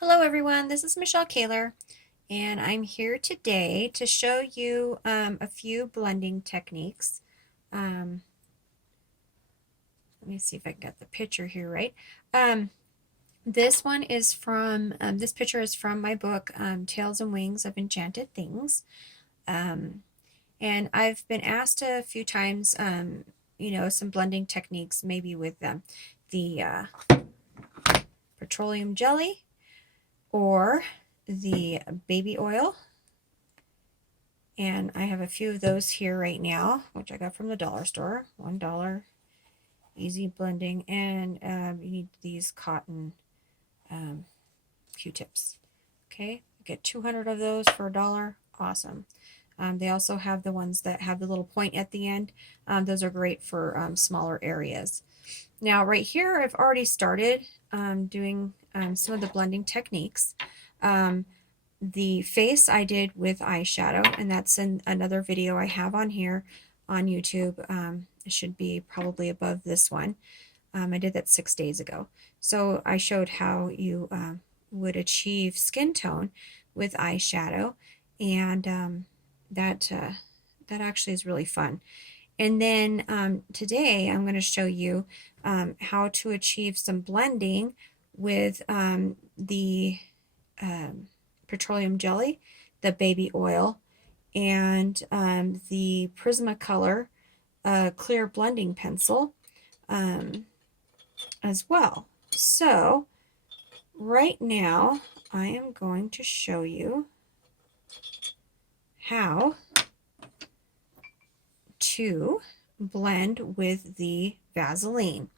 Hello everyone, this is Michelle Kaler, and I'm here today to show you a few blending techniques. Um, Let me see if I can get the picture here right. Um, this picture is from my book, Tales and Wings of Enchanted Things. Um, and I've been asked a few times, some blending techniques, maybe with the petroleum jelly or the baby oil. And I have a few of those here right now, which I got from the dollar store. $1, easy blending. And you need these cotton um, Q-tips. Okay, get 200 of those for $1. Awesome. They also have the ones that have the little point at the end. Those are great for smaller areas. Now, right here, I've already started doing some of the blending techniques. The face I did with eyeshadow, and that's in another video I have on here on YouTube. It should be probably above this one. I did that 6 days ago. So I showed how you would achieve skin tone with eyeshadow, and that actually is really fun. And then today I'm going to show you how to achieve some blending with the um, petroleum jelly, the baby oil, and the Prismacolor clear blending pencil um, as well. So right now I am going to show you how to blend with the Vaseline.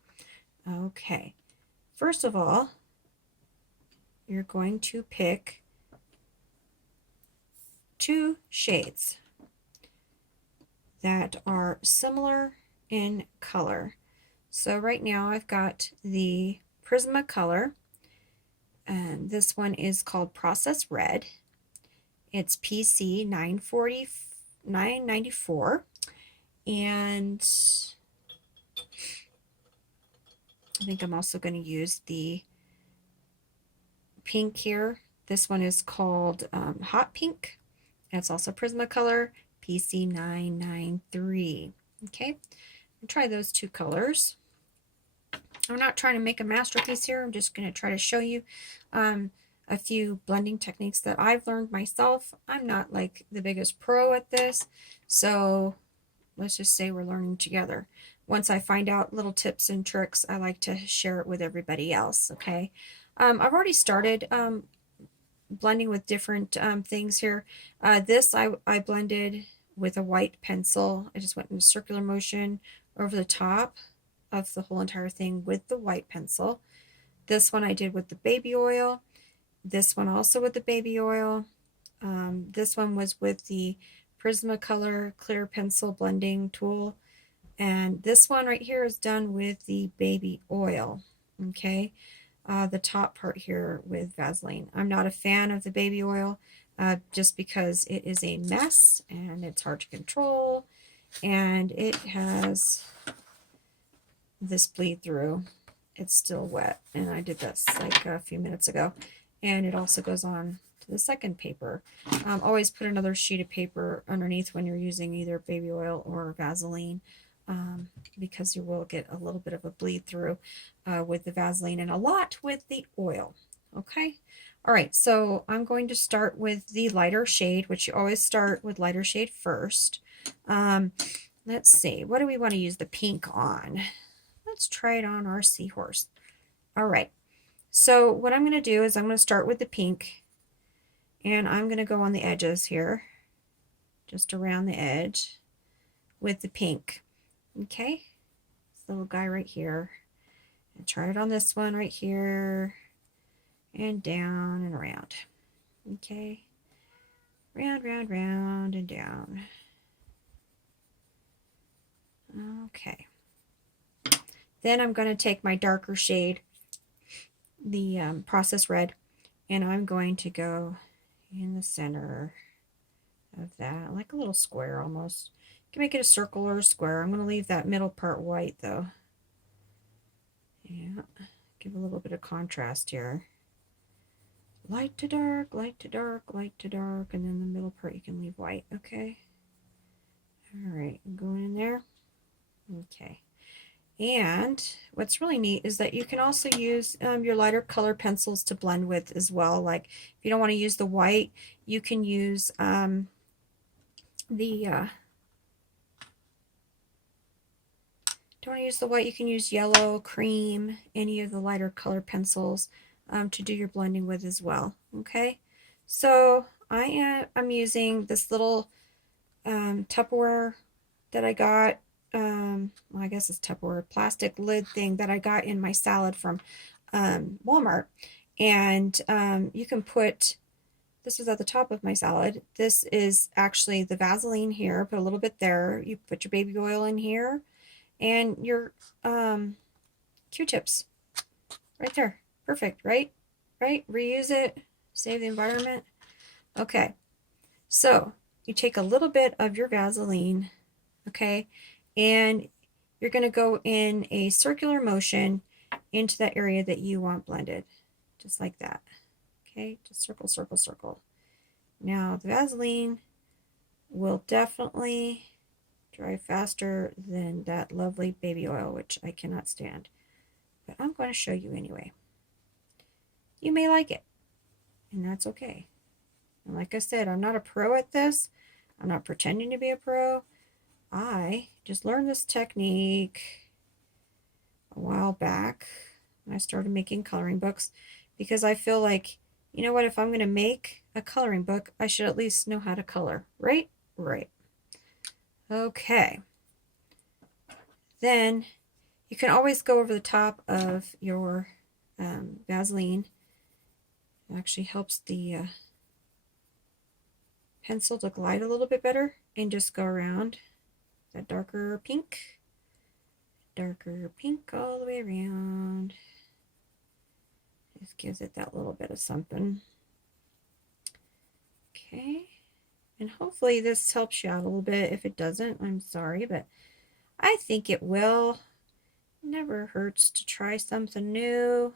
Okay, first of all, you're going to pick two shades that are similar in color. So right now I've got the Prismacolor, and this one is called Process Red. It's PC 994, and I think I'm also going to use the pink here. This one is called Hot Pink. It's also Prismacolor PC 993. Okay, I'll try those two colors. I'm not trying to make a masterpiece here. I'm just going to try to show you a few blending techniques that I've learned myself. I'm not like the biggest pro at this, so let's just say we're learning together. Once I find out little tips and tricks, I like to share it with everybody else, okay? I've already started blending with different things here. This I blended with a white pencil. I just went in a circular motion over the top of the whole entire thing with the white pencil. This one I did with the baby oil. This one also with the baby oil. This one was with the Prismacolor clear pencil blending tool. And this one right here is done with the baby oil. Okay, the top part here with Vaseline. I'm not a fan of the baby oil just because it is a mess and it's hard to control, and it has this bleed through. It's still wet, and I did this like a few minutes ago, and it also goes on to the second paper. Always put another sheet of paper underneath when you're using either baby oil or Vaseline, because you will get a little bit of a bleed through with the Vaseline and a lot with the oil. Okay, all right, so I'm going to start with the lighter shade, which you always start with lighter shade first. Let's see, what do we want to use the pink on? Let's try it on our seahorse. All right, so what I'm going to do is I'm going to start with the pink, and I'm going to go on the edges here, just around the edge with the pink. Okay, this little guy right here. And try it on this one right here, and down and around. Okay, round, round, round, and down. Okay. Then I'm going to take my darker shade, the Process Red, and I'm going to go in the center of that, like a little square almost. You can make it a circle or a square. I'm going to leave that middle part white though. Yeah, give a little bit of contrast here. light to dark, light to dark, light to dark, and then the middle part you can leave white, okay? All right, going in there. Okay. And what's really neat is that you can also use your lighter color pencils to blend with as well. Like if you don't want to use the white, you can use don't want to use the white, you can use yellow, cream, any of the lighter color pencils to do your blending with as well. Okay, so I'm using this little Tupperware that I got. Well, I guess it's Tupperware plastic lid thing that I got in my salad from Walmart. And you can put, this is at the top of my salad. This is actually the Vaseline here. Put a little bit there. You put your baby oil in here and your Q-tips right there. Perfect, right? Right? Reuse it. Save the environment. Okay. So you take a little bit of your Vaseline, okay, and you're going to go in a circular motion into that area that you want blended, just like that. Okay, just circle, circle, circle. Now the Vaseline will definitely dry faster than that lovely baby oil, which I cannot stand. But I'm going to show you anyway. You may like it, and that's okay. And like I said, I'm not a pro at this. I'm not pretending to be a pro. I just learned this technique a while back when I started making coloring books because I feel like, you know what, if I'm going to make a coloring book, I should at least know how to color, right? Right. Okay. Then you can always go over the top of your Vaseline. It actually helps the pencil to glide a little bit better, and just go around that darker pink all the way around. Just gives it that little bit of something. Okay, and hopefully this helps you out a little bit. If it doesn't, I'm sorry, but I think it will. Never hurts to try something new.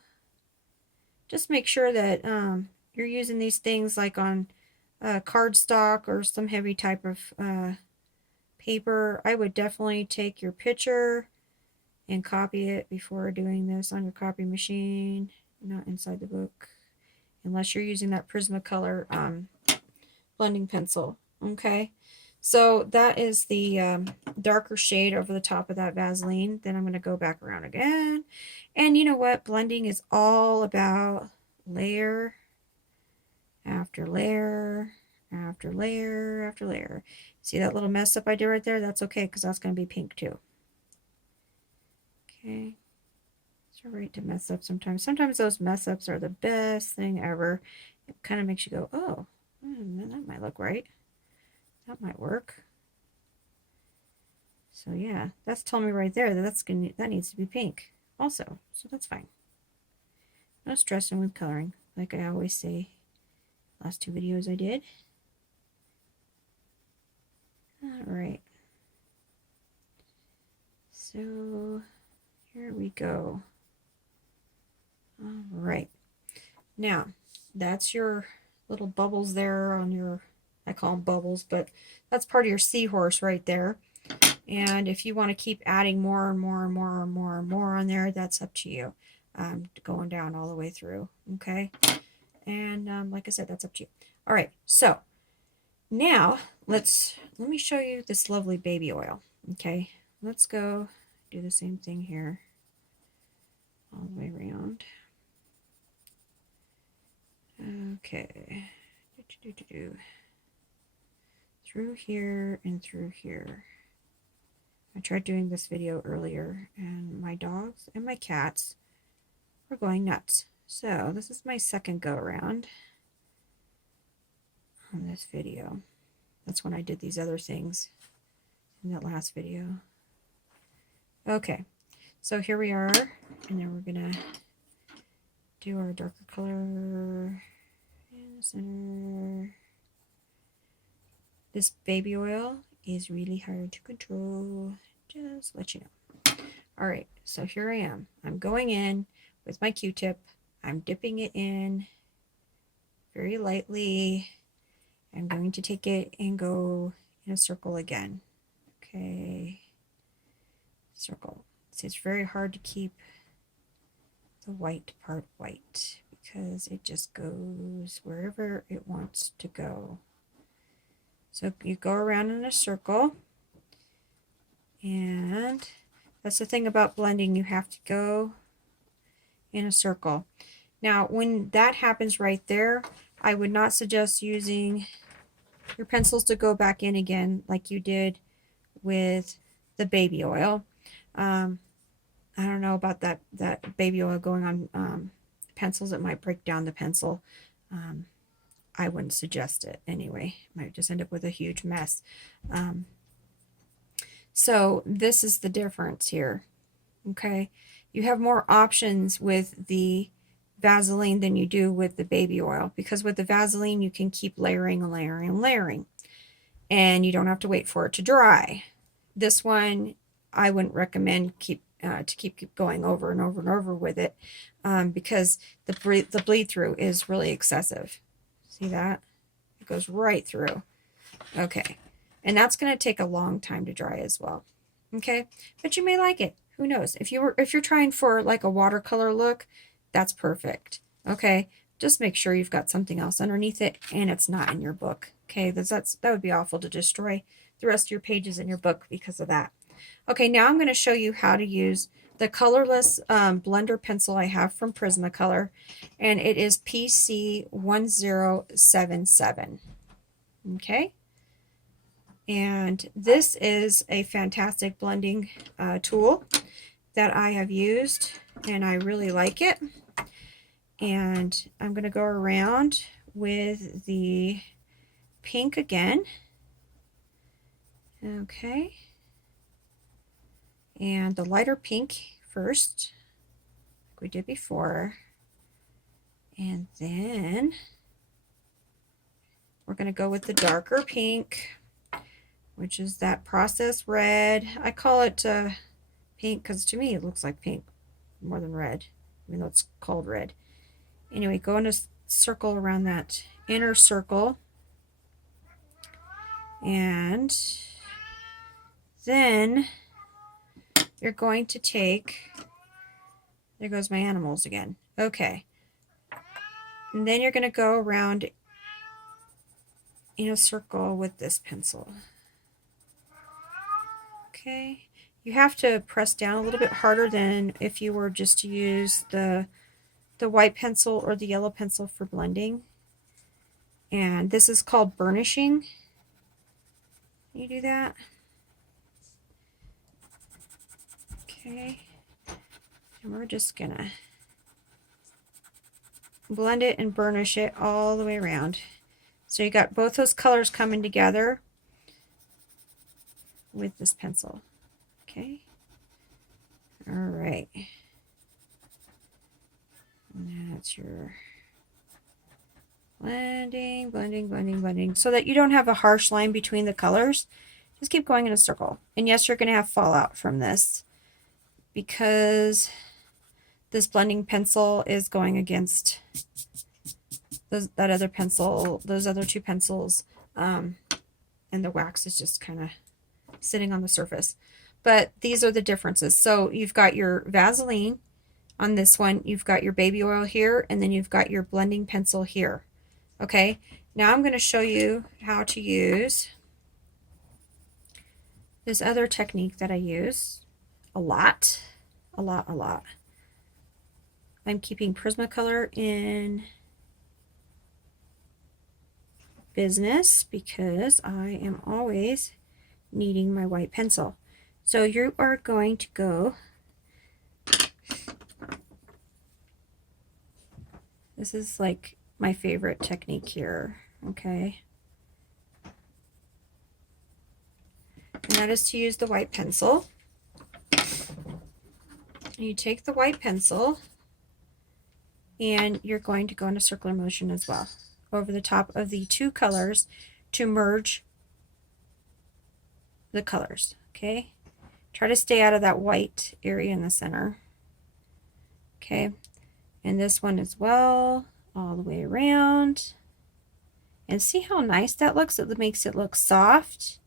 Just make sure that you're using these things like on cardstock or some heavy type of paper. I would definitely take your picture and copy it before doing this on your copy machine, not inside the book, unless you're using that Prismacolor blending pencil. Okay, so that is the darker shade over the top of that Vaseline. Then I'm going to go back around again, and you know what, blending is all about layer after layer after layer after layer. See that little mess up I did right there? That's okay, because that's going to be pink too. Okay, it's all right to mess up sometimes. Sometimes those mess ups are the best thing ever. It kind of makes you go, oh, that might look right. That might work. So yeah, that's telling me right there that that needs to be pink also. So that's fine. No stressing with coloring, like I always say. Last two videos I did. All right. So here we go. All right. Now, that's your little bubbles there on your, I call them bubbles, but that's part of your seahorse right there. And if you want to keep adding more and more and more and more and more on there, that's up to you. Going down all the way through, okay? And like I said, that's up to you. All right, so now let me show you this lovely baby oil, okay? Let's go do the same thing here all the way around. Okay, through here and through here. I tried doing this video earlier, and my dogs and my cats were going nuts. So this is my second go around on this video. That's when I did these other things in that last video. Okay, so here we are, and then we're gonna do our darker color in the center. This baby oil is really hard to control, just let you know. All right, so here I am. I'm going in with my Q-tip. I'm dipping it in very lightly. I'm going to take it and go in a circle again. Okay, circle. See, it's very hard to keep the white part white because it just goes wherever it wants to go. So you go around in a circle, and that's the thing about blending, you have to go in a circle. Now when that happens right there, I would not suggest using your pencils to go back in again like you did with the baby oil. I don't know about that baby oil going on pencils. It might break down the pencil. I wouldn't suggest it anyway. Might just end up with a huge mess. So this is the difference here. Okay, you have more options with the Vaseline than you do with the baby oil, because with the Vaseline you can keep layering and layering and layering, and you don't have to wait for it to dry. This one I wouldn't recommend keep going over and over and over with it, because the bleed through is really excessive. See that? It goes right through. Okay, and that's going to take a long time to dry as well. Okay, but you may like it. Who knows? If you're trying for like a watercolor look, that's perfect. Okay, just make sure you've got something else underneath it and it's not in your book. Okay, that would be awful to destroy the rest of your pages in your book because of that. Okay, now I'm going to show you how to use the colorless blender pencil I have from Prismacolor, and it is PC1077. Okay, and this is a fantastic blending tool that I have used, and I really like it. And I'm going to go around with the pink again. Okay, and the lighter pink first, like we did before, and then we're going to go with the darker pink, which is that processed red. I call it pink because to me it looks like pink more than red, even though it's called red. Anyway, go in a circle around that inner circle, and then you're going to take, there goes my animals again. Okay, and then you're going to go around in a circle with this pencil. Okay, you have to press down a little bit harder than if you were just to use the white pencil or the yellow pencil for blending. And this is called burnishing. You do that. Okay, and we're just gonna blend it and burnish it all the way around. So you got both those colors coming together with this pencil. Okay, all right, and that's your blending, blending, blending, blending, so that you don't have a harsh line between the colors. Just keep going in a circle. And yes, you're going to have fallout from this because this blending pencil is going against that other pencil, those other two pencils, and the wax is just kind of sitting on the surface. But these are the differences. So you've got your Vaseline on this one, you've got your baby oil here, and then you've got your blending pencil here. Okay, now I'm going to show you how to use this other technique that I use a lot. I'm keeping Prismacolor in business because I am always needing my white pencil. So you are going to go, this is like my favorite technique here, okay? And that is to use the white pencil. You take the white pencil and you're going to go in a circular motion as well over the top of the two colors to merge the colors. Okay, try to stay out of that white area in the center. Okay, and this one as well, all the way around. And see how nice that looks? It makes it look soft.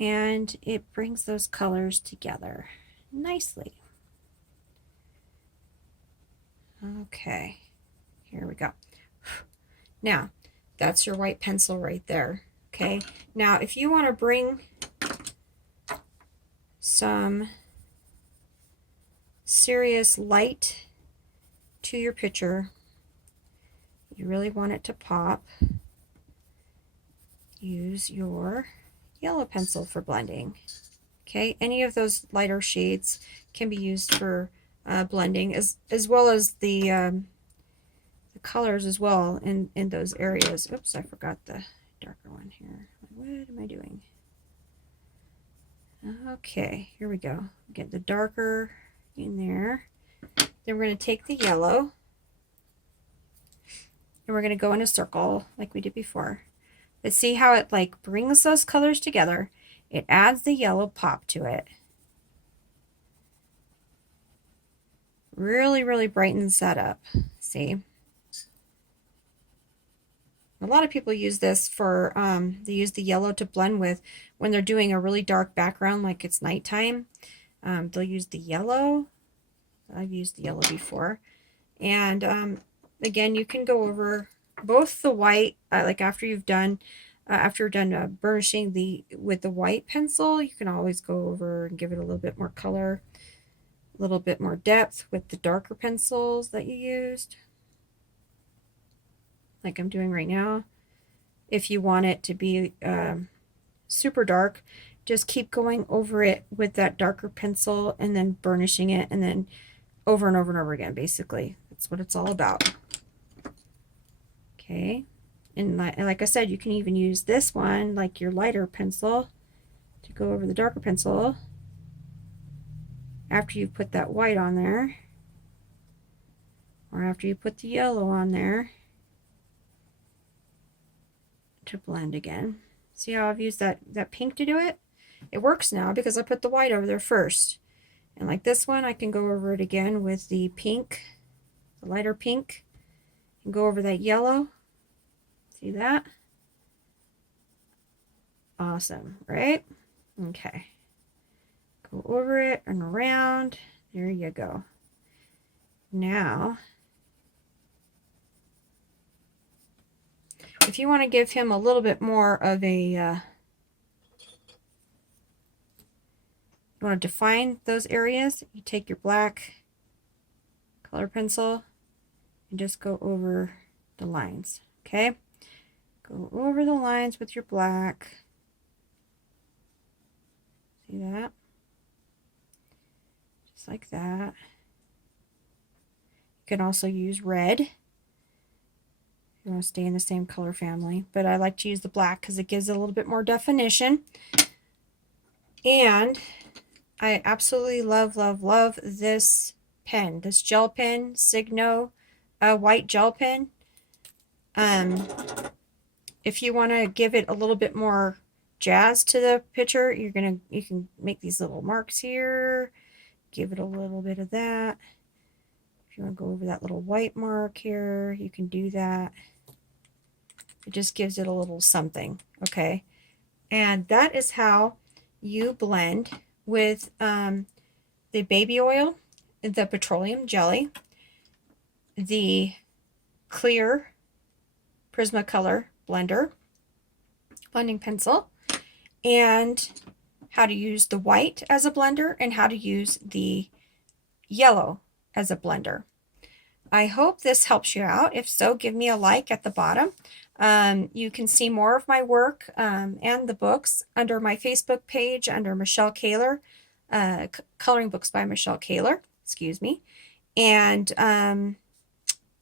And it brings those colors together nicely. Okay, here we go. Now, that's your white pencil right there. Okay, now if you want to bring some serious light to your picture, you really want it to pop, use your yellow pencil for blending. Okay, any of those lighter shades can be used for blending, as well as the colors as well in those areas. Oops, I forgot the darker one here. What am I doing? Okay, here we go. Get the darker in there. Then we're going to take the yellow and we're going to go in a circle like we did before. But see how it like brings those colors together? It adds the yellow pop to it. Really, really brightens that up. See? A lot of people use this for, they use the yellow to blend with when they're doing a really dark background, like it's nighttime. They'll use the yellow. I've used the yellow before. And again, you can go over both the white, like after you're done burnishing with the white pencil, you can always go over and give it a little bit more color, a little bit more depth with the darker pencils that you used, like I'm doing right now. If you want it to be super dark, just keep going over it with that darker pencil and then burnishing it, and then over and over and over again. Basically, that's what it's all about. Okay, and like I said, you can even use this one, like your lighter pencil, to go over the darker pencil after you've put that white on there, or after you put the yellow on there, to blend again. See how I've used that pink to do it? It works now because I put the white over there first. And like this one, I can go over it again with the pink, the lighter pink, and go over that yellow. See that? Awesome, right? Okay. Go over it and around. There you go. Now, if you want to give him a little bit more of a, you want to define those areas, you take your black color pencil and just go over the lines, okay? Go over the lines with your black. See that? Just like that. You can also use red. You want to stay in the same color family, but I like to use the black because it gives it a little bit more definition. And I absolutely love, love, love this pen, this gel pen, Signo white gel pen. If you want to give it a little bit more jazz to the picture, you can make these little marks here, give it a little bit of that. If you want to go over that little white mark here, you can do that. It just gives it a little something, okay? And that is how you blend with the baby oil, the petroleum jelly, the clear Prismacolor blender, blending pencil, and how to use the white as a blender and how to use the yellow as a blender. I hope this helps you out. If so, give me a like at the bottom. You can see more of my work and the books under my Facebook page under Michelle Kaler, Coloring Books by Michelle Kaler, excuse me. And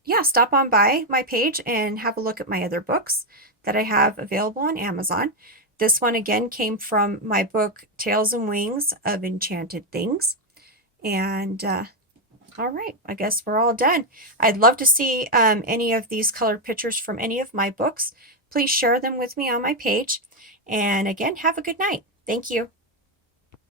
yeah, stop on by my page and have a look at my other books that I have available on Amazon. This one again came from my book Tales and Wings of Enchanted Things. And all right, I guess we're all done. I'd love to see any of these colored pictures from any of my books. Please share them with me on my page. And again, have a good night. Thank you.